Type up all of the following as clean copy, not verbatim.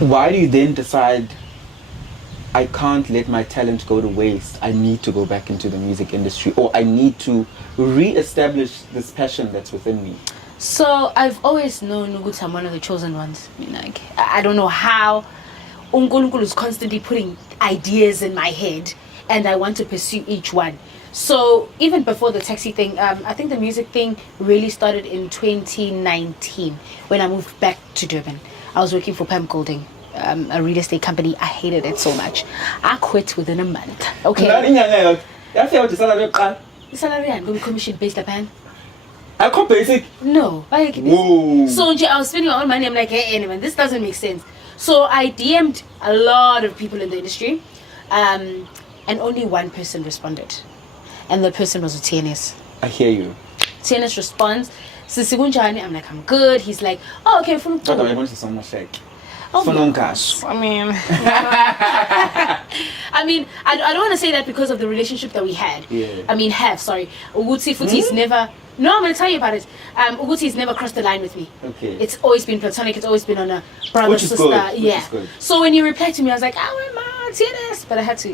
why do you then decide, I can't let my talent go to waste, I need to go back into the music industry, or I need to re-establish this passion that's within me? So I've always known ukuthi I'm one of the chosen ones. I mean, like, I don't know how uNkulunkulu is constantly putting ideas in my head and I want to pursue each one. So even before the taxi thing, I think the music thing really started in 2019 when I moved back to Durban. I was working for Pam Golding, a real estate company. I hated it so much. I quit within a month. Okay. Salary and commission based upon. I call basic. No, whoa. So I was spending all money. I'm like, hey, anyway, this doesn't make sense. So I DM'd a lot of people in the industry, and only one person responded, and the person was TNS. I hear you. TNS responds. I'm like, I'm good. He's like, oh, okay. From I want to sound like. Oh, gosh. I mean, I don't want to say that because of the relationship that we had. Yeah. I mean, Uguti Futi's never. No, I'm going to tell you about it. Uguti's never crossed the line with me. Okay. It's always been platonic. It's always been on a brother sister. Good. Yeah. Which is good. So when you replied to me, I was like, oh, man, TNS. But I had to.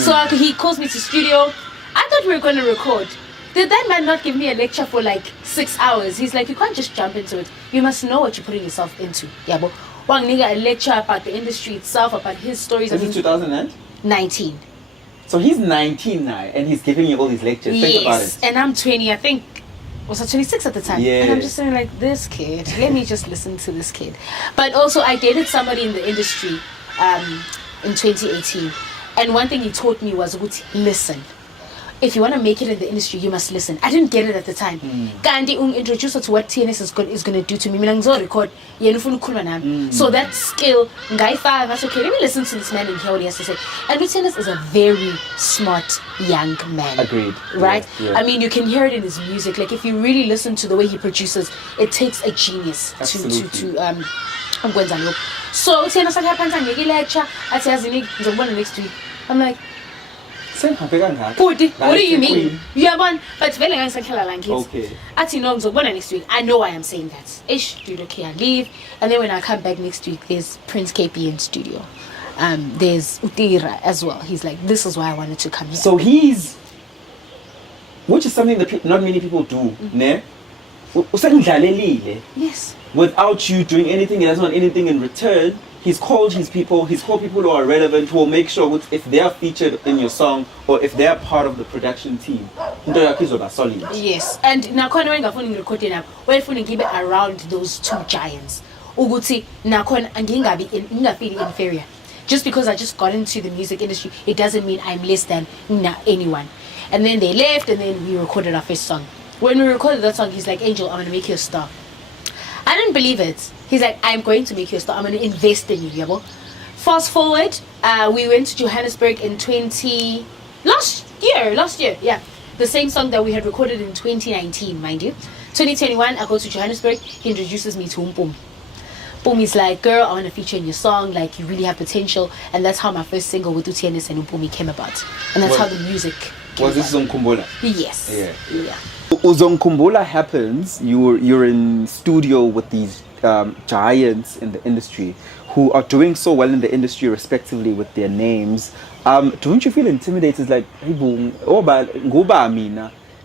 So he calls me to studio. I thought we were going to record. Did that man not give me a lecture for like 6 hours? He's like, you can't just jump into it. You must know what you're putting yourself into. Yeah, but one nigga a lecture about the industry itself, about his stories. This is 2019. So he's 19 now, and he's giving you all these lectures. Yes, think about it. And I'm 20. I think was I 26 at the time? Yeah. And I'm just saying like, this kid. Let me just listen to this kid. But also, I dated somebody in the industry in 2018, and one thing he taught me was, listen. If you want to make it in the industry, you must listen. I didn't get it at the time. Gandhi introduced her to what TNS is going to do to me. Record. So that skill, that's okay. Let me listen to this man and hear what he has to say. And TNS is a very smart young man. Agreed. Right? Yeah. I mean, you can hear it in his music. Like if you really listen to the way he produces, it takes a genius to so TNS lecture. I say next week. I'm like, what do you mean? You are one, but very nice. Okay. At next week. I know why I'm saying that. Okay, I leave, and then when I come back next week, there's Prince KP in studio. There's Utira as well. He's like, this is why I wanted to come here. So which is something that not many people do, ne? Yes. Without you doing anything, he doesn't want anything in return. He's called people who are relevant, who will make sure if they are featured in your song or if they are part of the production team. Yes, and now when I'm recording up, we're keep it around those two giants. Uguti, now I'm feeling inferior. Just because I just got into the music industry, it doesn't mean I'm less than anyone. And then they left, and then we recorded our first song. When we recorded that song, he's like, Angel, I'm going to make you a star. I didn't believe it. He's like, I'm going to make you a star. I'm going to invest in you, yabo. Fast forward, we went to Johannesburg in last year, yeah. The same song that we had recorded in 2019, mind you. 2021, I go to Johannesburg. He introduces me to Boom. Boom is like, girl, I want to feature in your song. Like, you really have potential. And that's how my first single with TNS and Boom came about. And that's how the music came Was this Zonkumbula? Yes. Yeah. Uzonkumbula happens, you're in studio with these giants in the industry who are doing so well in the industry respectively with their names. Don't you feel intimidated, like,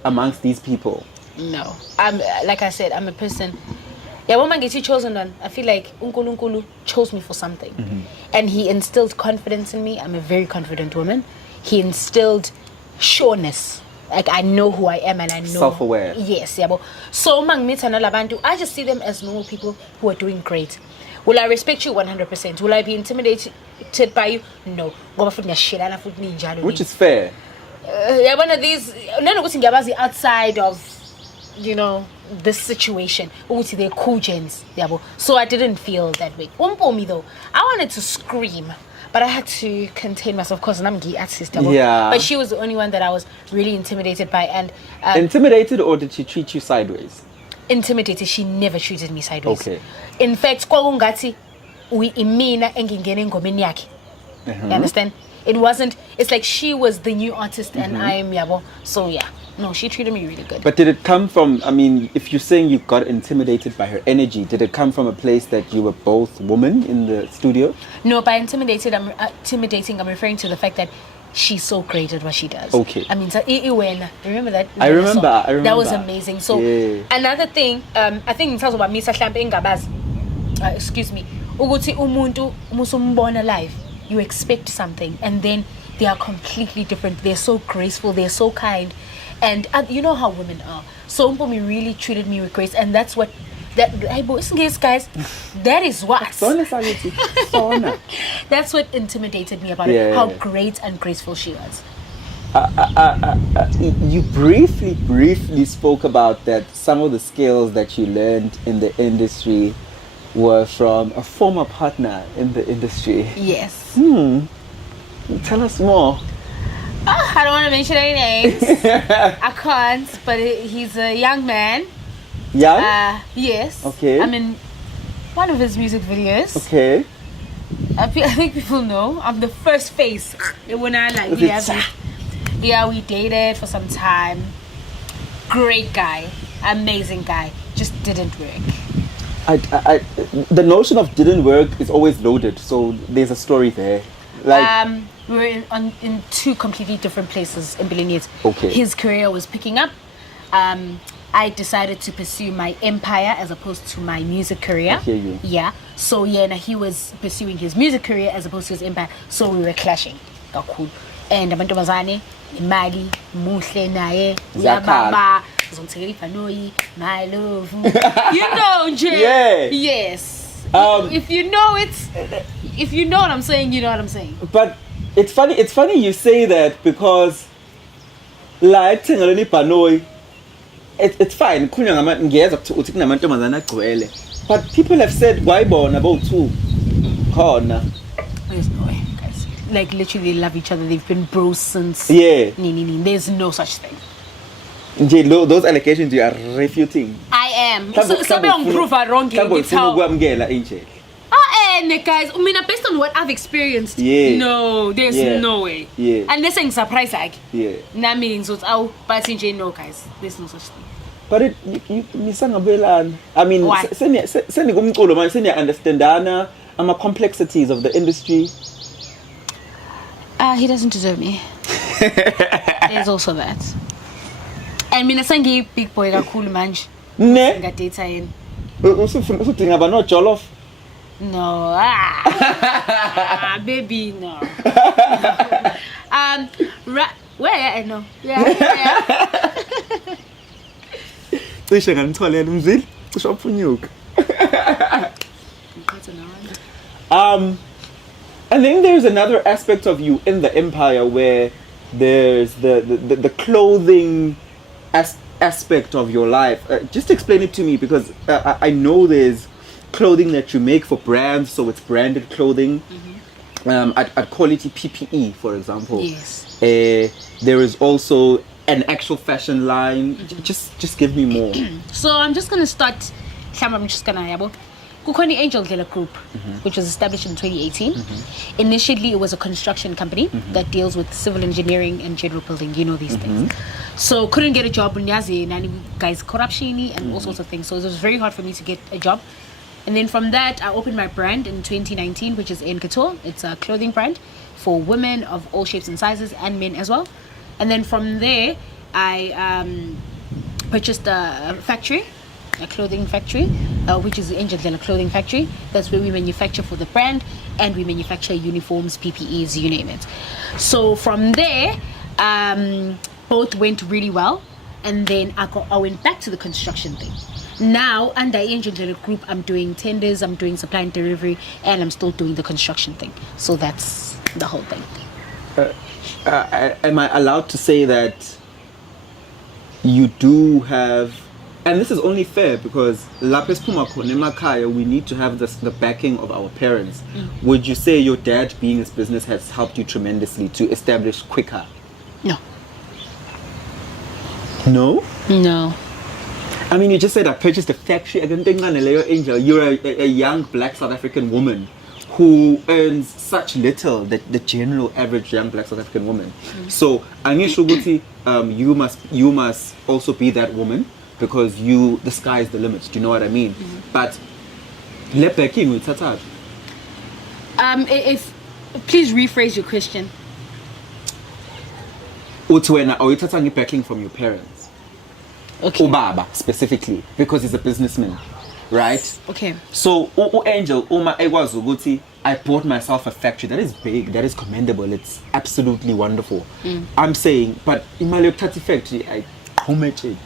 amongst these people? No. Like I said, I'm a person. Yeah, when I get chosen on, I feel like Unkulunkulu chose me for something. And he instilled confidence in me. I'm a very confident woman. He instilled sureness. Like, I know who I am and I know. Self-aware. Yes, yeah. So, I just see them as normal people who are doing great. Will I respect you 100%? Will I be intimidated by you? No. Which is fair. Yeah, one of these, outside of, this situation. They're cool gens. So I didn't feel that way. Me though, I wanted to scream. But I had to contain myself, because I'm a artist. Yeah. But she was the only one that I was really intimidated by. And intimidated, or did she treat you sideways? Intimidated. She never treated me sideways. Okay. In fact, you understand? It's like she was the new artist and I am Yabo. So yeah. No, she treated me really good. But did it come from, I mean, if you're saying you got intimidated by her energy, did it come from a place that you were both women in the studio? No, by intimidating, I'm referring to the fact that she's so great at what she does. Okay. I mean, remember that? I remember. That was amazing. So, another thing, I think in terms of Misa Shlampe excuse me, Uguti Umuntu Musumbona live, you expect something, and then they are completely different. They're so graceful, they're so kind. And you know how women are. So Mpomi really treated me with grace, and that's what guys, that is what that's what intimidated me about it, how great and graceful she was. You briefly spoke about that some of the skills that you learned in the industry were from a former partner in the industry. Yes. Tell us more. I don't want to mention any names. I can't, but he's a young man. Young? Yes. Okay. I'm in one of his music videos. Okay. I think people know I'm the first face when I like we dated for some time. Great guy, amazing guy, just didn't work. The notion of didn't work is always loaded, so there's a story there. Like we were in two completely different places in Billionaires. Okay. His career was picking up. I decided to pursue my empire as opposed to my music career. I hear you. Yeah. So he was pursuing his music career as opposed to his empire. So we were clashing. Cool. And amantombazane, imali, muhle naye, uyababa, uzongithekela ifanoyi, my love. You know, Jay. Yeah. Yes. If you know what I'm saying, you know what I'm saying. But it's funny you say that, because like it's fine. But people have said why born about two. There's no way, guys. Like literally they love each other. They've been bros since. Yeah. There's no such thing. Those allegations you are refuting. I am. So be on proof are wrong. It's how. Guys, I mean, based on what I've experienced, no, there's no way. Yeah. Unless I'm surprised, like, yeah. That means it's out, but no, guys, there's no such thing. But I mean, why? Understand the complexities of the industry. He doesn't deserve me. There's also that. And I mean, big boy got cool manj. Ne? Got data in. No jollof. No, baby, no. Where I know, I think there's another aspect of you in the empire where there's the clothing aspect of your life. Just explain it to me, because I know there's clothing that you make for brands, so it's branded clothing. At quality PPE, for example. Yes. There is also an actual fashion line. Just give me more. So I'm just gonna start. I'm just gonna Kukoni Ndlela Group, which was established in 2018. Initially, it was a construction company that deals with civil engineering and general building. You know these things. So couldn't get a job in Nyazi, guys, corruption and all sorts of things. So it was very hard for me to get a job. And then from that, I opened my brand in 2019, which is Couture. It's a clothing brand for women of all shapes and sizes, and men as well. And then from there, I purchased a factory, a clothing factory, which is the Ndlela Clothing Factory. That's where we manufacture for the brand, and we manufacture uniforms, PPEs, you name it. So from there, both went really well. And then I went back to the construction thing. Now, under Ndlela Group, I'm doing tenders, I'm doing supply and delivery, and I'm still doing the construction thing. So that's the whole thing. Am I allowed to say that you do have, and this is only fair because Lapis Pumako Nemakaya, we need to have the backing of our parents. Would you say your dad being his business has helped you tremendously to establish quicker? No. No? No. I mean, you just said I purchased a factory. You're a young black South African woman who earns such little that the general average young Black South African woman. So angisho ukuthi you must also be that woman, because the sky is the limit. Do you know what I mean? But le backing with tata. If please rephrase your question. Utwena, are you taking backing from your parents? Okay. Ubaba specifically, because he's a businessman, right? Okay. So Angel, Uma ekwazi ukuthi I bought myself a factory. That is big, that is commendable, it's absolutely wonderful. I'm saying, but imali yokuthatha factory, how much it?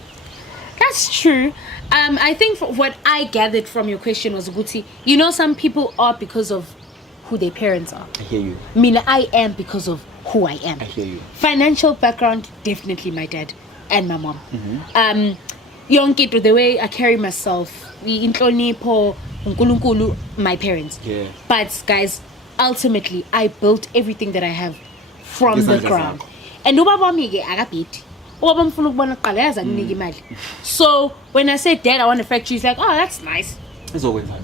That's true. I think what I gathered from your question was Guti, some people are because of who their parents are. I hear you. Mina, I am because of who I am. I hear you. Financial background, definitely my dad and my mom. Young kid, the way I carry myself, inhlonipho, unkulunkulu, my parents. Yeah. But guys, ultimately, I built everything that I have from the ground. And ubaba mige agapiti. Ubaba mfuna ukubona kuqala yazi anginike imali. So when I said, Dad, I want a factory, he's like, oh, that's nice. It's always hard.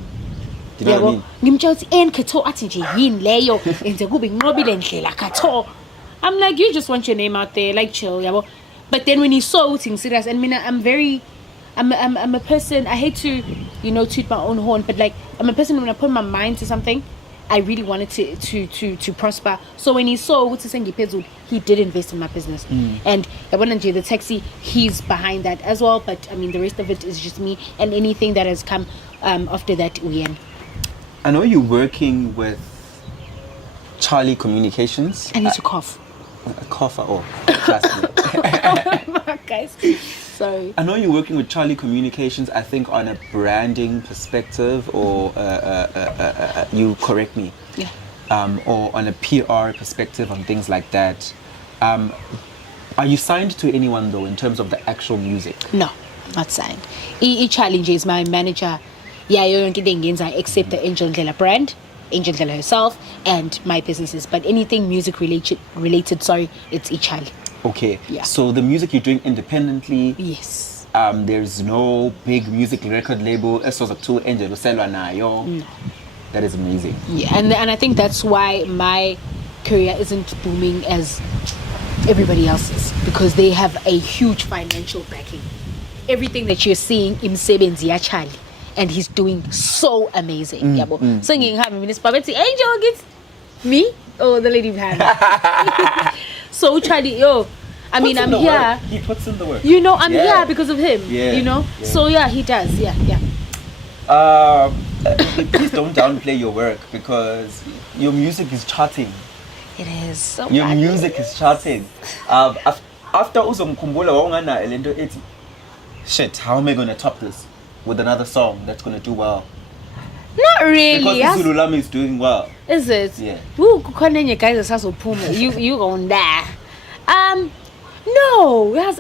Do you know what I mean? Ngimtshela ukuthi enkhetho athi nje yini leyo enze kube inqobile Ndlela khatho. I'm like, you just want your name out there, like chill, yabo. But then when he saw things serious, and mina, I'm a person, I hate to, toot my own horn, but like, I'm a person when I put my mind to something, I really wanted to prosper. So when he saw he did invest in my business. And the taxi, he's behind that as well. But I mean, the rest of it is just me, and anything that has come after that, we in. I know you're working with Charlie Communications. I need to cough. A cough at all. Trust me. Guys, sorry. I know you're working with Charlie Communications, I think on a branding perspective, or you correct me. Yeah. Or on a PR perspective, on things like that. Are you signed to anyone though in terms of the actual music? No, not signed. Challenge is my manager. Yeah, except the Ndlela brand, Ndlela herself, and my businesses. But anything music related, it's Charlie. Okay. Yeah. So the music you're doing independently. Yes. There's no big music record label. No. That is amazing. Yeah, and I think that's why my career isn't booming as everybody else's, because they have a huge financial backing. Everything that you're seeing in Sebenzi Charlie, and he's doing so amazing. Singing municipality Angel gets me or the lady behind me. So Charlie, I mean, I'm here. He puts in the work. I'm here because of him. Yeah. Yeah. So yeah, he does. Yeah. Please don't downplay your work, because your music is charting. It is so Your music is charting. After uzomkhumbula wawungana elento ethi, shit, how am I going to top this with another song that's going to do well? Not really. Because Zulu Lami is doing well. Is it? Yeah. You gonna die. No, it has